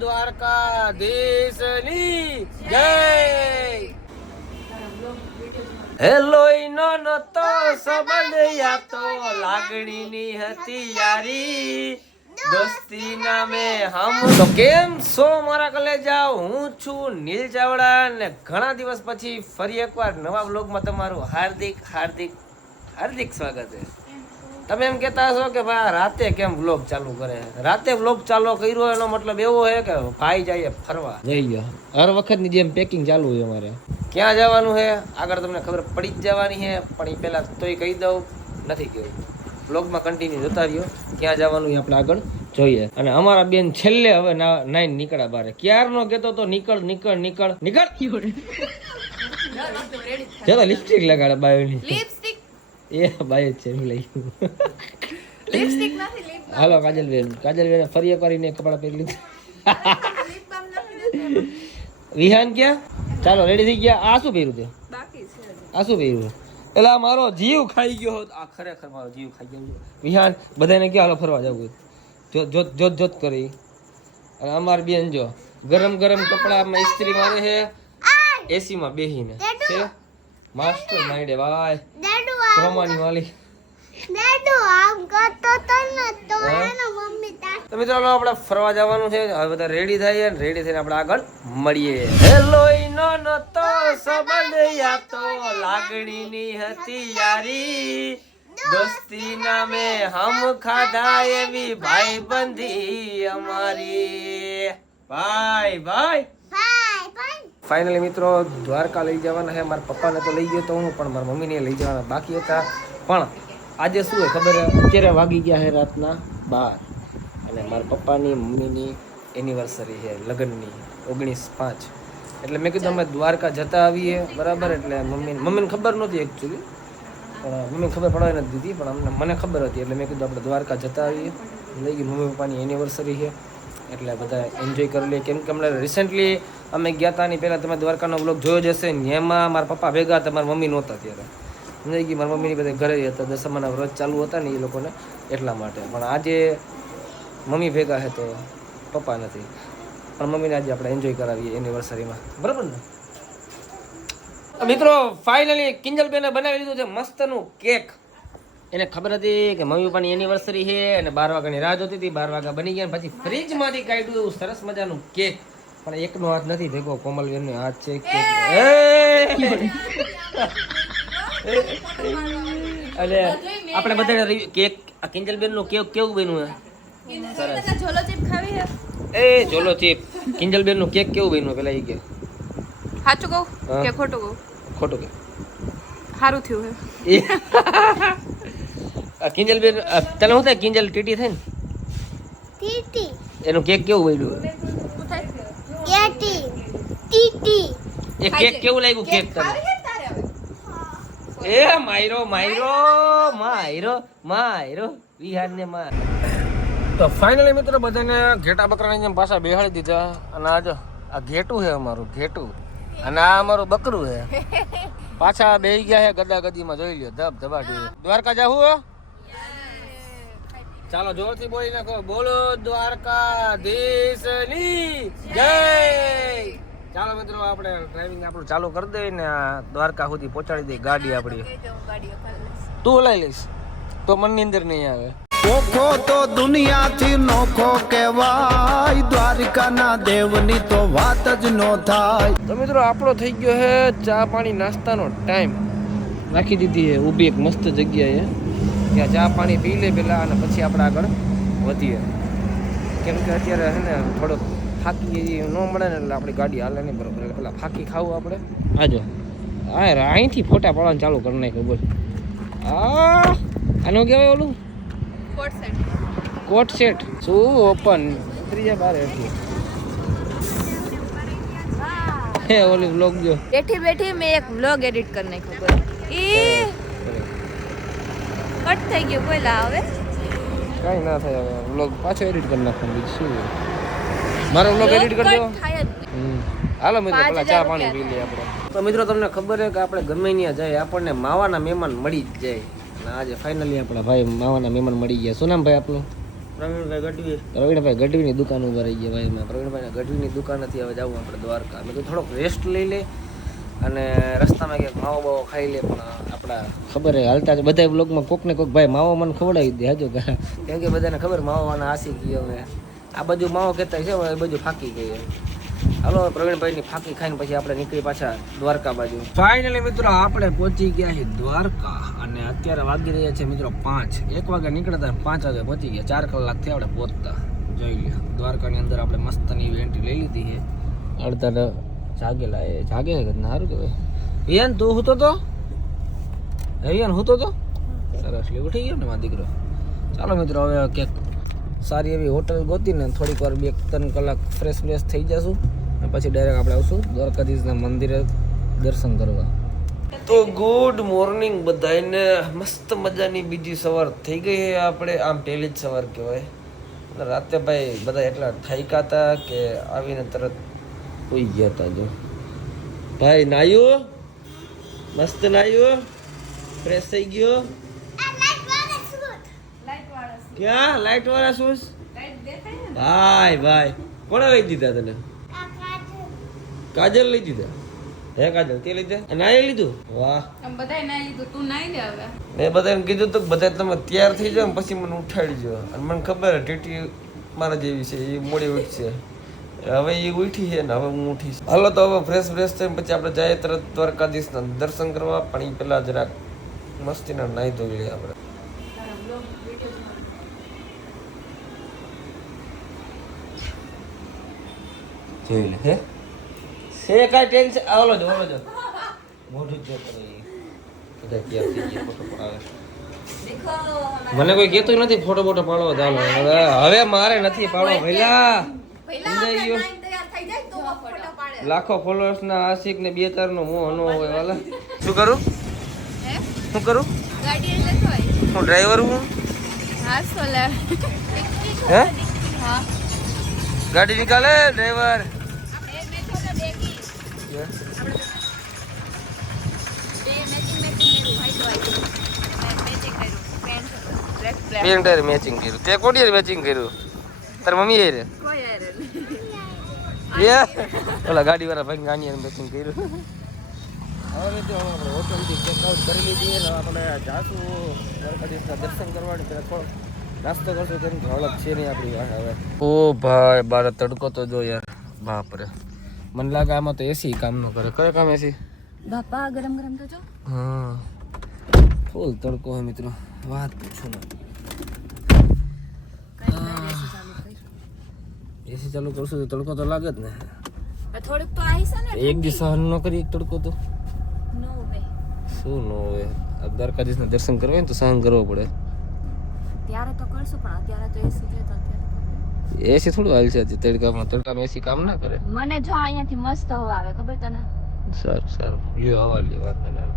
દ્વારકાધીશની જય. હેલો ઈનો નતો સંબંધ યાતો લાગણીની હતી યારી દોસ્તી નામે હમ. તો કેમ છો મારા કલેજા? હું છું નીલ ચાવડા ને ઘણા દિવસ પછી ફરી એકવાર નવા વ્લોગમાં તમારું હાર્દિક હાર્દિક હાર્દિક સ્વાગત છે. તમે એમ કહેતા હશો કે ભાઈ રાતે કેમ વ્લોગ ચાલુ કરે? રાતે વ્લોગ ચાલુ કર્યો એનો મતલબ એવો છે કે ભાઈ જાય ફરવા જઈ ગયો. હર વખતની જેમ પેકિંગ ચાલુ હોય અમારે. ક્યાં જવાનું છે આગળ તમને ખબર પડી જ જવાની છે, પણ એ પહેલાં તોય કહી દઉં, નથી કહ્યું. વ્લોગમાં કન્ટિન્યુ જોતા રહ્યો. ક્યાં જવાનું એ આપણે આગળ જોઈએ. અને અમારા બેન છેલ્લે હવે નાઈને નીકળ્યા બારે. ક્યારનો કહેતો તો નીકળ નીકળ નીકળ નીકળ. ચાલો લિપસ્ટિક લગાડે બાયોની. લિપસ્ટિક એ બાય જ છે એમ લઈ. લિપસ્ટિક નથી લિપ. હાલો કાજલબેન ફરી એક કરીને કપડા પહેરી લીધા. વિહાન ક્યાં? ચાલો રેડી થઈ ગયા. આ શું પહેર્યું તે? બાકી છે. આ શું પહેર્યું? એટલે મારો જીવ ખાઈ ગયો હોત. આ ખરેખર મારો જીવ ખાઈ ગયો. વિહાન બધાને ક્યાં હાલો ફરવા જવું? જોત કરી. અને અમાર બેન જો ગરમ ગરમ કપડામાં ઇસ્ત્રી મારે છે એસી માં બેહીને છે. માસ્ટર માઇન્ડે ભાઈ રોમાની વાલી. તો મિત્રો આપણે ફરવા જવાનું છે. હવે બધા રેડી થાય ને રેડી થઈને આપણે આગળ મળીએ. હેલો ઈનો નતો સંબંધ યાતો લાગણીની હતી યારી દોસ્તી નામે હમ ખાધા એવી ભાઈ બંધી અમારી. ભાઈ ભાઈ ફાઇનલી મિત્રો દ્વારકા લઈ જવાના છે. મારા પપ્પાને તો લઈ ગયો તો હું, પણ મારા મમ્મીને લઈ જવાના બાકી હતા. પણ આજે શું છે ખબર? અત્યારે વાગી ગયા છે રાતના 12 અને મારા પપ્પાની મમ્મીની એનિવર્સરી છે લગ્નની 19/5. એટલે મેં કીધું અમે દ્વારકા જતા આવીએ બરાબર. એટલે મમ્મીને ખબર નહોતી એકચ્યુઅલી, પણ મમ્મીને ખબર પડવા નથી દીધી, પણ મને ખબર હતી. એટલે મેં કીધું આપણે દ્વારકા જતા આવીએ. લઈ ગઈ મમ્મી પપ્પાની એનિવર્સરી છે એટલે બધા એન્જોય કરી લઈએ. કેમ કે હમણાં રિસેન્ટલી અમે ગયા હતા ની પહેલાં તમે દ્વારકાનો વ્લોગ જોયો જ હશે ને, એમાં મારા પપ્પા ભેગા હતા, મારા મમ્મી નહોતા ત્યારે. સમજાઈ ગઈ? મારા મમ્મીની બધા ઘરે હતા, દસમાના વ્રત ચાલુ હતા ને એ લોકોને, એટલા માટે. પણ આજે મમ્મી ભેગા છે તો પપ્પા નથી, પણ મમ્મીને આજે આપણે એન્જોય કરાવીએ એનિવર્સરીમાં, બરાબર ને મિત્રો? ફાઇનલી કિંજલબેને બનાવી લીધું છે મસ્તનું કેક. એને ખબર હતી કે મમ્મી પપ્પાની એનિવર્સરી છે અને 12 વાગ્યાની રાહ જોતી હતી. 12 વાગ્યા બની ગયા પછી ફ્રીજમાંથી કાઢ્યું એવું સરસ મજાનું કેક. પણ એકનો હાથ નથી ભેગો, કોમલબેનનો હાથ છે. અને આપણે બધા કેક આ કિંજલબેનનું કેક કેવું બન્યું છે? સરસ. ઝોલો ચીપ ખાવી છે? એ ઝોલો ચીપ. કિંજલબેનનું કેક કેવું બન્યું પેલા એ કે? સાચું કહું કે ખોટું કહું? ખોટું કે સારું થયું હે. કિંજલબેન તને શું થાય? કિંજલ ટીટી થાય ને ટીટી, એનું કેક કેવું બન્યું? એ કેક કેવું લાગ્યું? કેક તને એ માયરો માયરો માયરો માયરો વિહારને માર. તો ફાઇનલી મિત્રો બધાને ઘેટા બકરાની જેમ પાછા બેહાડી દીધા. અને આ ઘેટું છે અમારું, ઘેટું. અને આ અમારું બકરું છે. પાછા બેહી ગયા છે ગદા ગદીમાં. જોઈ લ્યો ધબ ધબાટી. દ્વારકા જાવું? ચાલો જોરથી બોલી નાખો, બોલો દ્વારકાધીશની જય. ચાલો મિત્રો આપણે ડ્રાઇવિંગ આપણું ચાલુ કરી દઈએ ને દ્વારકા સુધી પહોંચાડી દઈએ ગાડી આપણી. તું હલાઈ લઈશ તો મનની અંદર નહીં આવે. ઓખો તો દુનિયાથી નોખો કહેવાય, દ્વારકાના દેવની તો વાત જ નો થાય. તો મિત્રો આપણો થઈ ગયો છે ચા પાણી નાસ્તાનો ટાઈમ. રાખી દીધી છે ઊભી એક મસ્ત જગ્યાએ, ત્યાં ચા પાણી પી લે પેલા અને પછી આપણે આગળ વધીએ. કેમ કે અત્યારે છે ને થોડોક ફાકી ન મળે ને એટલે આપણી ગાડી હાલે નહીં બરોબર. એટલે પેલા ફાકી ખાવું આપણે. આજો અહીંથી ફોટા પાડવાનું ચાલુ કરી નાખ્યું. બોલ આનું કહેવાય ઓલું કોટ સેટ. શું ઓપન ત્રીજા બાર એટલી હે ઓલી વ્લોગ જો બેઠી બેઠી મેં એક વ્લોગ એડિટ કરી નાખ્યો. કટ થઈ ગયો. બોલા હવે કઈ ના થાય. હવે વ્લોગ પાછો એડિટ કરી નાખવાનું. બીજું શું? મારો વ્લોગ એડિટ કરી દો. હાલો મિત્રો પેલા ચા પાણી પી લઈએ આપણે. તો મિત્રો તમને ખબર છે કે આપણે ગમે ત્યાં જાય આપણને માવાના મહેમાન મળી જ જાય. અને આજે ફાઇનલી આપણા ભાઈ માવાના મહેમાન મળી ગયા. શું નામ ભાઈ આપનું? પ્રવીણભાઈ ગઢવીની દુકાન ઉપર રહી ગયા ભાઈ. મેં પ્રવીણભાઈ ગઢવીની દુકાનેથી હવે જવું આપણે દ્વારકા. મેં કીધું થોડોક રેસ્ટ લઈ લે અને રસ્તામાં ક્યાંક માવો બાવો ખાઈ લે. પણ આપણા ખબર હે હાલતા બધા બ્લોગમાં કોક ને કોક ભાઈ માવો મને ખવડાવી દે હાજો. કેમ કે બધાને ખબર માવાના આસી ગયો ને આ બાજુ માવો કહેતા છે એ બાજુ ફાકી ગઈ. હાલો પ્રવીણભાઈની ફાકી ખાઈને પછી આપણે નીકળી પાછા દ્વારકા બાજુ. ફાઇનલી મિત્રો આપણે પહોંચી ગયા છીએ દ્વારકા અને અત્યારે વાગી રહ્યા છે મિત્રો 5. 1 વાગે નીકળતા 5 વાગે પહોંચી ગયા. 4 કલાકથી આપણે પહોંચતા. જોઈ લો દ્વારકાની અંદર આપણે મસ્તની એન્ટ્રી લઈ લીધી છે. અડધા જાગેલા એ જાગે છે ને સારું કહેવાય. ઈયાન તું હૂતો તો ઈયાન હૂતો તો સરસ લે ઉઠી ગયો ને મારો દીકરો. ચાલો મિત્રો હવે ક્યાંક સારી એવી હોટલ ગોતીને થોડીક વાર 2-3 કલાક ફ્રેશ થઈ જશું અને પછી ડાયરેક્ટ આપણે આવશું દ્વારકાધીશના મંદિરે દર્શન કરવા. તો ગુડ મોર્નિંગ બધાને. મસ્ત મજાની બીજી સવાર થઈ ગઈ છે આપણે. આમ પહેલી જ સવાર કહેવાય. રાતે ભાઈ બધા એટલા થાક્યા હતા કે આવીને તરત સુઈ ગયા હતા. જો ભાઈ નાયું મસ્ત નાયું ફ્રેશ થઈ ગયો. ક્યાં લાઈટ વાળા શૂઝ ભાઈ ભાઈ કોણે લઈ દીધા તને? કાજલ લઈ દીધા. હે કાજલ તે લીધા નાઈ લીધું? વાહ બધાય નાઈ લીધું, તું નાઈ લે હવે. મેં બધાને કીધું તો બધા તમે તૈયાર થઈ જાઓ ને પછી મને ઉઠાડી જાઓ. અને મને ખબર ટીટી મારા જેવી છે એ મોડી ઉઠશે. હવે એ ઉઠી છે ને હવે હું ઉઠીશ. હાલો તો હવે ફ્રેશ થઈને પછી આપણે જઈએ તરત દ્વારકાધીશના દર્શન કરવા. પણ એ પેલા જરાક મસ્તીના નાઈ ધોઈ લઈએ આપણે. જોઈ લે હે સે કાઈ ટેન્શન આવલો જો મોઢું જો કરે બધા ક્યાં થઈ ગયા ફોટો પડાવે. મને કોઈ કહેતું નથી ફોટો પાડવો. ચાલો હવે મારે નથી પાડવો ભઈલા. સમજાઈ ગયો? લાખો ફોલોઅર્સ ના આશિક ને 2-4 નો મોહ ન હોય વાલા. શું કરું ગાડી એટલે થોય હું ડ્રાઈવર હું. હા સોલા હે હા ગાડી નિકાલે ડ્રાઈવર. પેન્ટ મેચિંગ કર્યું. તે કોડી મેચિંગ કર્યું? તાર મમ્મી એ રે ઓલા ગાડી વાળા ભાઈ ગાડી મેચિંગ કર્યું. હવે તો આપણે હોટલથી ચેકઆઉટ કરી લીધી ને આપણે જાશું દ્વારકાધીશના દર્શન કરવાની. પેલા થોડો નાસ્તો કરશું કેમ કે હળક છે નહીં આપણી પાસે હવે. ઓ ભાઈ બાર તડકો તો જો યાર બાપરે. મને લાગે આમાં તો એસી કામ ન કરે. કરે કામ એસી બાપા ગરમ તો જો. હા ફૂલ તડકો હોય મિત્રો વાત પૂછો ને. એસી ચાલુ કરશું તો તડકો તો લાગે જ ને. થોડુંક તો આવી છે ને એક દિવસ સહન ન કરી એક તડકો તો નો વે. શું ન હોય. દ્વારકાધીશના દર્શન કરવા હોય ને તો સહન કરવો પડે. ત્યારે તો કરશું પણ અત્યારે તો એસી છે તો અત્યારે એસી થોડું હાલ છે તડકામાં એસી કામ ના કરે. મને જો અહીંયાથી મસ્ત હવા આવે ખબર તને. સારું લ્યો હવા લ્યો વાત ના.